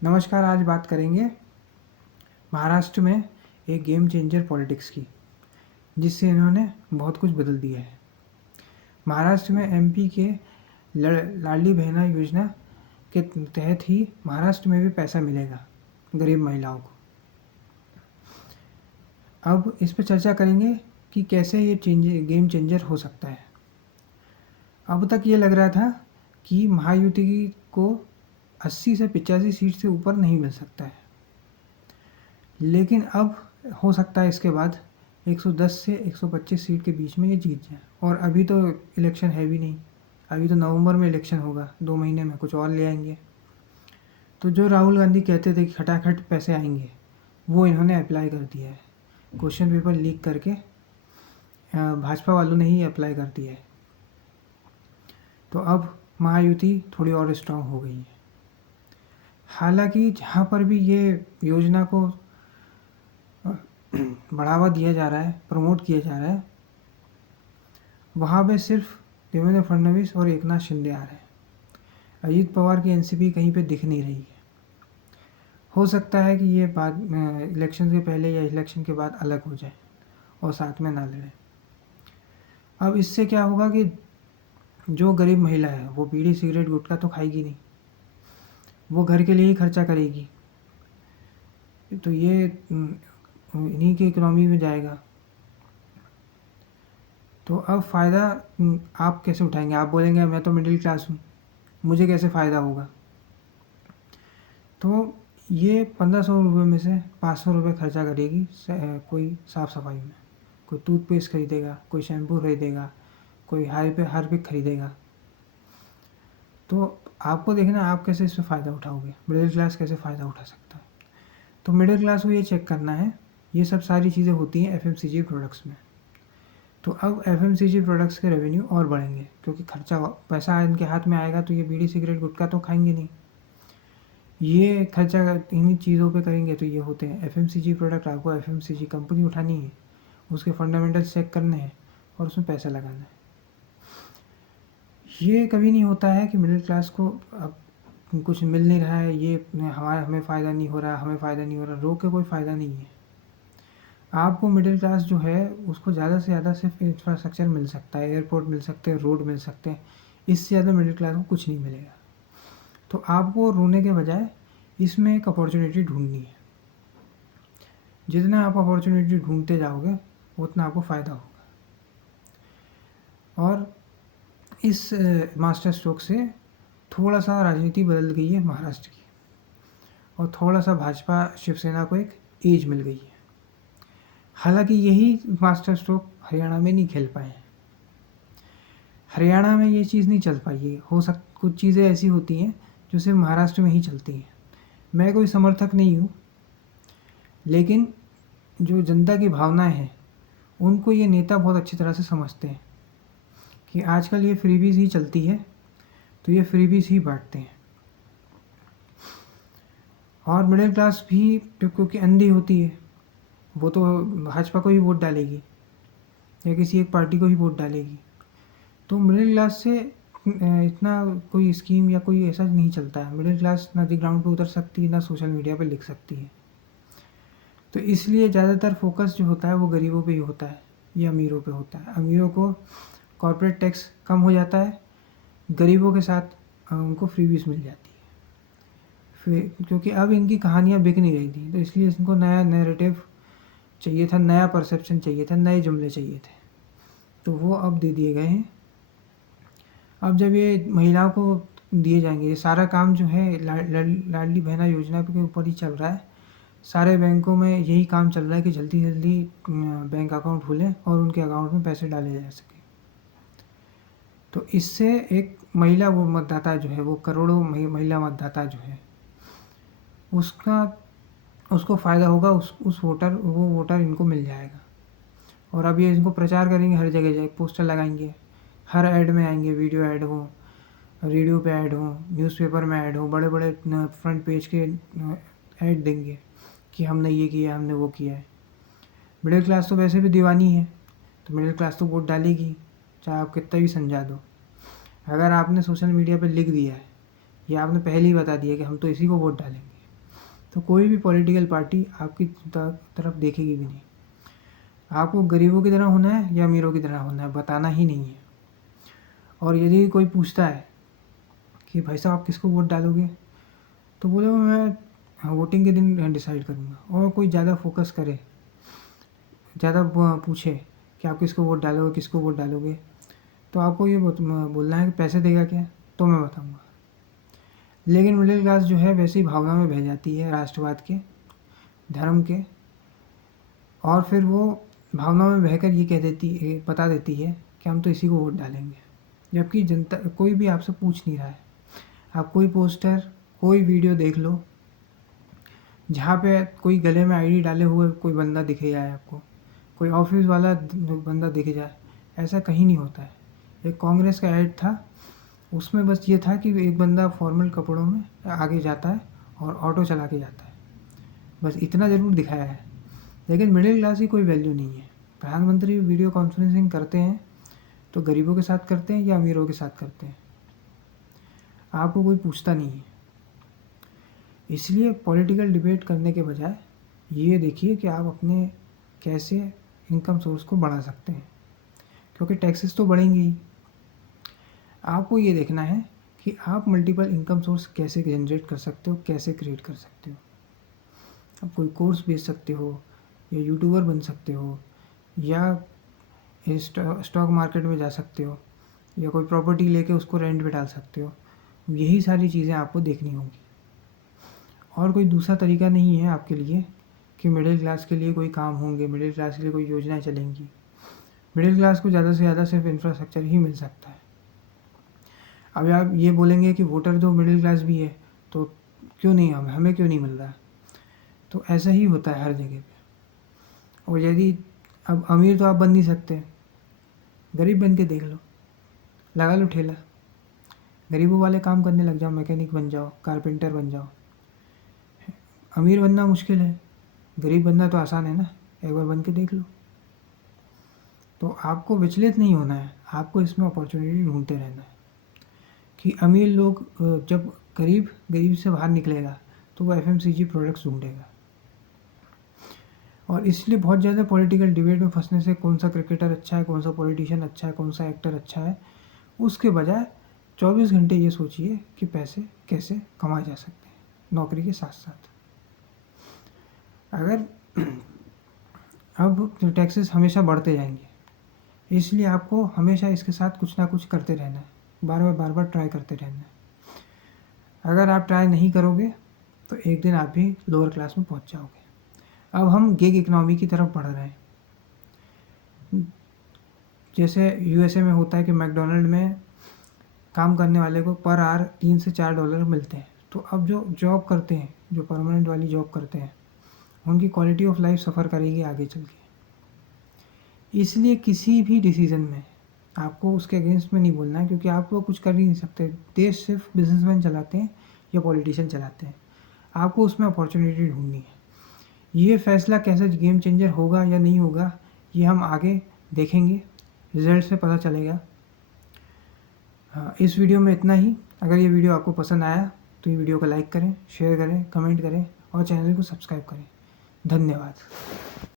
नमस्कार। आज बात करेंगे महाराष्ट्र में एक गेम चेंजर पॉलिटिक्स की, जिससे इन्होंने बहुत कुछ बदल दिया है। महाराष्ट्र में एमपी के लाडली बहना योजना के तहत ही महाराष्ट्र में भी पैसा मिलेगा गरीब महिलाओं को। अब इस पर चर्चा करेंगे कि कैसे ये गेम चेंजर हो सकता है। अब तक ये लग रहा था कि महायुति को 80 से 85 सीट से ऊपर नहीं मिल सकता है, लेकिन अब हो सकता है इसके बाद 110 से 125 सीट के बीच में ये जीत जाए। और अभी तो इलेक्शन है भी नहीं, अभी तो नवंबर में इलेक्शन होगा, 2 महीने में कुछ और ले आएंगे। तो जो राहुल गांधी कहते थे कि खटाखट पैसे आएंगे, वो इन्होंने अप्लाई कर दिया है। क्वेश्चन पेपर लीक करके भाजपा वालों ने ही अप्लाई कर दिया है। तो अब महायुति थोड़ी और स्ट्रांग हो गई है। हालांकि जहाँ पर भी ये योजना को बढ़ावा दिया जा रहा है, प्रमोट किया जा रहा है, वहाँ पे सिर्फ देवेंद्र फडणवीस और एकनाथ शिंदे आ रहे हैं। अजीत पवार की एनसीपी कहीं पे दिख नहीं रही है। हो सकता है कि ये बाद में इलेक्शन से पहले या इलेक्शन के बाद अलग हो जाए और साथ में ना लड़े। अब इससे क्या होगा कि जो गरीब महिला है वो बीड़ी सिगरेट गुटखा तो खाएगी नहीं, वो घर के लिए ही खर्चा करेगी। तो ये इन्हीं की इकोनॉमी में जाएगा। तो अब फ़ायदा आप कैसे उठाएंगे? आप बोलेंगे मैं तो मिडिल क्लास हूँ, मुझे कैसे फ़ायदा होगा? तो ये 1500 रुपये में से 500 रुपये खर्चा करेगी कोई साफ़ सफाई में, कोई टूथपेस्ट खरीदेगा, कोई शैम्पू खरीदेगा, कोई हार्पिक खरीदेगा। तो आपको देखना आप कैसे इससे फ़ायदा उठाओगे, मिडिल क्लास कैसे फ़ायदा उठा सकता है। तो मिडिल क्लास को ये चेक करना है। ये सब सारी चीज़ें होती हैं एफएमसीजी प्रोडक्ट्स में। तो अब एफएमसीजी प्रोडक्ट्स के रेवेन्यू और बढ़ेंगे, क्योंकि पैसा इनके हाथ में आएगा तो ये बीड़ी सिगरेट गुटखा तो खाएंगे नहीं, ये खर्चा इन्हीं चीज़ों पे करेंगे। तो ये होते हैं एफएमसीजी प्रोडक्ट। आपको एफएमसीजी कंपनी उठानी है, उसके फंडामेंटल्स चेक करने हैं और उसमें पैसा लगाना है। ये कभी नहीं होता है कि मिडिल क्लास को अब कुछ मिल नहीं रहा है, ये हमें फ़ायदा नहीं हो रहा, हमें फ़ायदा नहीं हो रहा। रोक के कोई फ़ायदा नहीं है। आपको मिडिल क्लास जो है उसको ज़्यादा से ज़्यादा सिर्फ इंफ्रास्ट्रक्चर मिल सकता है, एयरपोर्ट मिल सकते हैं, रोड मिल सकते हैं। इससे ज़्यादा मिडिल क्लास को कुछ नहीं मिलेगा। तो आपको रोने के बजाय इसमें एक अपॉर्चुनिटी ढूंढनी है। जितना आप अपॉर्चुनिटी ढूंढते जाओगे उतना आपको फ़ायदा होगा। और इस मास्टर स्ट्रोक से थोड़ा सा राजनीति बदल गई है महाराष्ट्र की, और थोड़ा सा भाजपा शिवसेना को एक एज मिल गई है। हालांकि यही मास्टर स्ट्रोक हरियाणा में नहीं खेल पाए हैं। हरियाणा में ये चीज़ नहीं चल पाई है। कुछ चीज़ें ऐसी होती हैं जो सिर्फ महाराष्ट्र में ही चलती हैं। मैं कोई समर्थक नहीं हूँ, लेकिन जो जनता की भावनाएं हैं उनको ये नेता बहुत अच्छी तरह से समझते हैं कि आजकल ये फ्रीबीज ही चलती है, तो ये फ्रीबीज ही बांटते हैं। और मिडिल क्लास भी क्योंकि अंधी होती है, वो तो भाजपा को ही वोट डालेगी या किसी एक पार्टी को ही वोट डालेगी। तो मिडिल क्लास से इतना कोई स्कीम या कोई ऐसा नहीं चलता है। मिडिल क्लास ना ग्राउंड पे उतर सकती है, ना सोशल मीडिया पे लिख सकती है। तो इसलिए ज़्यादातर फोकस जो होता है वो गरीबों पे ही होता है या अमीरों पे होता है। अमीरों को कॉर्पोरेट टैक्स कम हो जाता है, गरीबों के साथ उनको फ्रीबीज मिल जाती है। फिर क्योंकि अब इनकी कहानियाँ बिक नहीं रही थी, तो इसलिए इनको नया नैरेटिव चाहिए था, नया परसेप्शन चाहिए था, नए जुमले चाहिए थे, तो वो अब दे दिए गए हैं। अब जब ये महिलाओं को दिए जाएंगे, ये सारा काम जो है लाडली बहना योजना के ऊपर ही चल रहा है। सारे बैंकों में यही काम चल रहा है कि जल्दी जल्दी बैंक अकाउंट खुलें और उनके अकाउंट में पैसे डाले जा सके। तो इससे एक महिला वो मतदाता जो है, वो करोड़ों महिला मतदाता जो है, उसको फ़ायदा होगा। वो वोटर इनको मिल जाएगा। और अब ये इनको प्रचार करेंगे, हर जगह जाए पोस्टर लगाएंगे, हर ऐड में आएंगे, वीडियो ऐड हो, रेडियो पे ऐड हो, न्यूज़पेपर में ऐड हो, बड़े बड़े फ्रंट पेज के ऐड देंगे कि हमने ये किया, हमने वो किया है। मिडिल क्लास तो वैसे भी दीवानी है, तो मिडिल क्लास तो वोट डालेगी, चाहे आप कितना भी समझा दो। अगर आपने सोशल मीडिया पर लिख दिया है या आपने पहले ही बता दिया कि हम तो इसी को वोट डालेंगे, तो कोई भी पॉलिटिकल पार्टी आपकी तरफ देखेगी भी नहीं। आपको गरीबों की तरह होना है या अमीरों की तरह होना है, बताना ही नहीं है। और यदि कोई पूछता है कि भाई साहब आप किसको वोट डालोगे, तो बोले मैं वोटिंग के दिन डिसाइड करूँगा। और कोई ज़्यादा फोकस करे, ज़्यादा पूछे कि आप किसको वोट डालोगे, किसको वोट डालोगे, तो आपको ये बोलना है कि पैसे देगा क्या, तो मैं बताऊँगा। लेकिन मिडिल क्लास जो है वैसी भावना में बह जाती है राष्ट्रवाद के, धर्म के, और फिर वो भावना में बहकर ये बता देती है कि हम तो इसी को वोट डालेंगे, जबकि जनता कोई भी आपसे पूछ नहीं रहा है। आप कोई पोस्टर, कोई वीडियो देख लो जहाँ पे कोई गले में आईडी डाले हुए कोई बंदा दिखे जाए, आपको कोई ऑफिस वाला बंदा दिख जाए, ऐसा कहीं नहीं होता है। एक कांग्रेस का ऐड था, उसमें बस ये था कि एक बंदा फॉर्मल कपड़ों में आगे जाता है और ऑटो चला के जाता है, बस इतना ज़रूर दिखाया है। लेकिन मिडिल क्लास की कोई वैल्यू नहीं है। प्रधानमंत्री वीडियो कॉन्फ्रेंसिंग करते हैं तो गरीबों के साथ करते हैं या अमीरों के साथ करते हैं, आपको कोई पूछता नहीं है। इसलिए पॉलिटिकल डिबेट करने के बजाय ये देखिए कि आप अपने कैसे इनकम सोर्स को बढ़ा सकते हैं, क्योंकि टैक्सेस तो बढ़ेंगे ही। आपको ये देखना है कि आप मल्टीपल इनकम सोर्स कैसे जनरेट कर सकते हो, कैसे क्रिएट कर सकते हो। आप कोई कोर्स बेच सकते हो, या यूट्यूबर बन सकते हो, या स्टॉक मार्केट में जा सकते हो, या कोई प्रॉपर्टी लेके उसको रेंट पे डाल सकते हो। यही सारी चीज़ें आपको देखनी होंगी, और कोई दूसरा तरीका नहीं है आपके लिए कि मिडिल क्लास के लिए कोई काम होंगे, मिडिल क्लास के लिए कोई योजनाएं चलेंगी। मिडिल क्लास को ज़्यादा से ज़्यादा सिर्फ इंफ्रास्ट्रक्चर ही मिल सकता है। अब आप ये बोलेंगे कि वोटर तो मिडिल क्लास भी है, तो क्यों नहीं हमें क्यों नहीं मिल रहा है? तो ऐसा ही होता है हर जगह पे। और यदि अब अमीर तो आप बन नहीं सकते, गरीब बन के देख लो, लगा लो ठेला, गरीबों वाले काम करने लग जाओ, मैकेनिक बन जाओ, कारपेंटर बन जाओ। अमीर बनना मुश्किल है, गरीब बनना तो आसान है ना, एक बार बन के देख लो। तो आपको विचलित नहीं होना है, आपको इसमें अपॉर्चुनिटी ढूंढते रहना है कि अमीर लोग जब गरीब से बाहर निकलेगा तो वो एफएमसीजी प्रोडक्ट्स ढूंढेगा। और इसलिए बहुत ज़्यादा पॉलिटिकल डिबेट में फंसने से कौन सा क्रिकेटर अच्छा है, कौन सा पॉलिटिशियन अच्छा है, कौन सा एक्टर अच्छा है, उसके बजाय 24 घंटे ये सोचिए कि पैसे कैसे कमाए जा सकते हैं नौकरी के साथ साथ। अगर अब टैक्सेस हमेशा बढ़ते जाएंगे, इसलिए आपको हमेशा इसके साथ कुछ ना कुछ करते रहना है, बार बार ट्राई करते रहना है। अगर आप ट्राई नहीं करोगे तो एक दिन आप भी लोअर क्लास में पहुंच जाओगे। अब हम गिग इकोनॉमी की तरफ बढ़ रहे हैं। जैसे यूएसए में होता है कि मैकडोनल्ड में काम करने वाले को पर आवर $3 से $4 मिलते हैं। तो अब जो जॉब करते हैं, जो परमानेंट वाली जॉब करते हैं, उनकी क्वालिटी ऑफ लाइफ सफ़र करेगी आगे चल के। इसलिए किसी भी डिसीज़न में आपको उसके अगेंस्ट में नहीं बोलना है, क्योंकि आप वो कुछ कर ही नहीं सकते। देश सिर्फ बिजनेसमैन चलाते हैं या पॉलिटिशियन चलाते हैं, आपको उसमें अपॉर्चुनिटी ढूंढनी है। ये फैसला कैसे गेम चेंजर होगा या नहीं होगा, ये हम आगे देखेंगे, रिजल्ट से पता चलेगा। इस वीडियो में इतना ही। अगर ये वीडियो आपको पसंद आया तो ये वीडियो को लाइक करें, शेयर करें, कमेंट करें और चैनल को सब्सक्राइब करें। धन्यवाद।